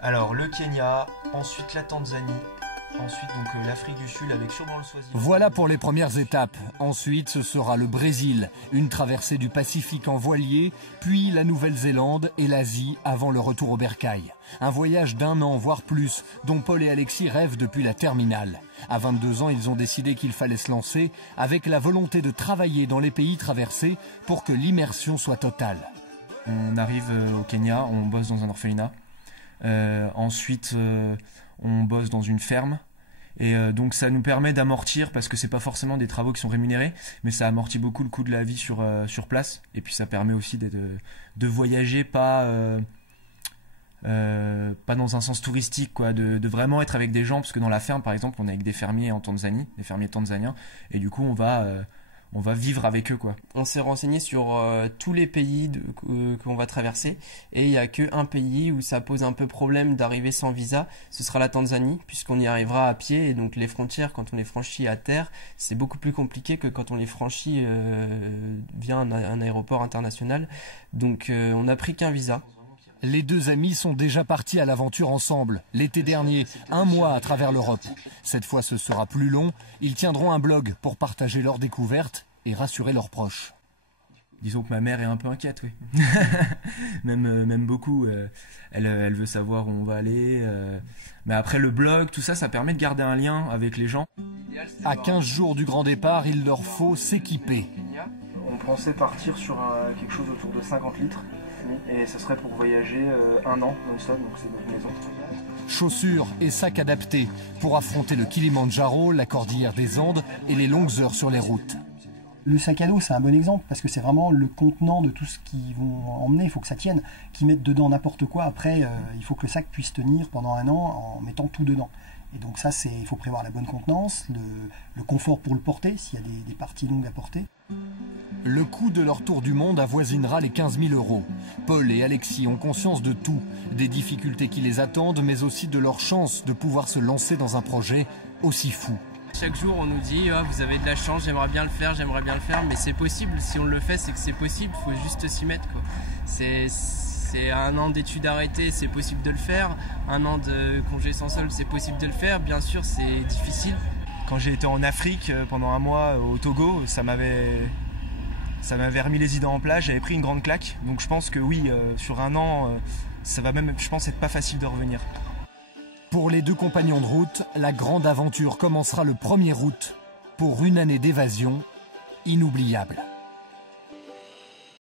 Alors le Kenya, ensuite la Tanzanie, ensuite donc l'Afrique du Sud avec sûrement le Swaziland. Voilà pour les premières étapes. Ensuite, ce sera le Brésil, une traversée du Pacifique en voilier, puis la Nouvelle-Zélande et l'Asie avant le retour au bercail. Un voyage d'1 an, voire plus, dont Paul et Alexis rêvent depuis la terminale. À 22 ans, ils ont décidé qu'il fallait se lancer avec la volonté de travailler dans les pays traversés pour que l'immersion soit totale. On arrive au Kenya, on bosse dans un orphelinat. Ensuite, on bosse dans une ferme. Et donc ça nous permet d'amortir, parce que c'est pas forcément des travaux qui sont rémunérés, mais ça amortit beaucoup le coût de la vie sur place. Et puis ça permet aussi de voyager pas dans un sens touristique, quoi, de vraiment être avec des gens, parce que dans la ferme par exemple on est avec des fermiers en Tanzanie, des fermiers tanzaniens, et du coup on va vivre avec eux, quoi. On s'est renseigné sur tous les pays qu'on va traverser, et il n'y a qu'un pays où ça pose un peu problème d'arriver sans visa, ce sera la Tanzanie, puisqu'on y arrivera à pied, et donc les frontières, quand on les franchit à terre, c'est beaucoup plus compliqué que quand on les franchit via un aéroport international. Donc on n'a pris qu'un visa. Les deux amis sont déjà partis à l'aventure ensemble, l'été dernier, 1 mois à travers l'Europe. Cette fois ce sera plus long, ils tiendront un blog pour partager leurs découvertes et rassurer leurs proches. Disons que ma mère est un peu inquiète, oui. même beaucoup. Elle veut savoir où on va aller. Mais après le blog, tout ça, ça permet de garder un lien avec les gens. À 15 jours du grand départ, il leur faut s'équiper. On pensait partir sur quelque chose autour de 50 litres. Et ça serait pour voyager 1 an non-stop, donc c'est notre maison. Chaussures et sacs adaptés pour affronter le Kilimandjaro, la cordillère des Andes et les longues heures sur les routes. Le sac à dos, c'est un bon exemple parce que c'est vraiment le contenant de tout ce qu'ils vont emmener. Il faut que ça tienne. Qu'ils mettent dedans n'importe quoi, après, il faut que le sac puisse tenir pendant 1 an en mettant tout dedans. Et donc ça, il faut prévoir la bonne contenance, le confort pour le porter, s'il y a des parties longues à porter. Le coût de leur tour du monde avoisinera les 15 000 €. Paul et Alexis ont conscience de tout, des difficultés qui les attendent, mais aussi de leur chance de pouvoir se lancer dans un projet aussi fou. Chaque jour, on nous dit oh, vous avez de la chance, j'aimerais bien le faire, mais c'est possible. Si on le fait, c'est que c'est possible, il faut juste s'y mettre, quoi. C'est 1 an d'études arrêtées, c'est possible de le faire. 1 an de congé sans solde, c'est possible de le faire. Bien sûr, c'est difficile. Quand j'ai été en Afrique pendant 1 mois au Togo, ça m'avait remis les idées en place, j'avais pris une grande claque. Donc je pense que oui, sur 1 an, ça va même, je pense, être pas facile de revenir. Pour les deux compagnons de route, la grande aventure commencera le 1er août pour une année d'évasion inoubliable.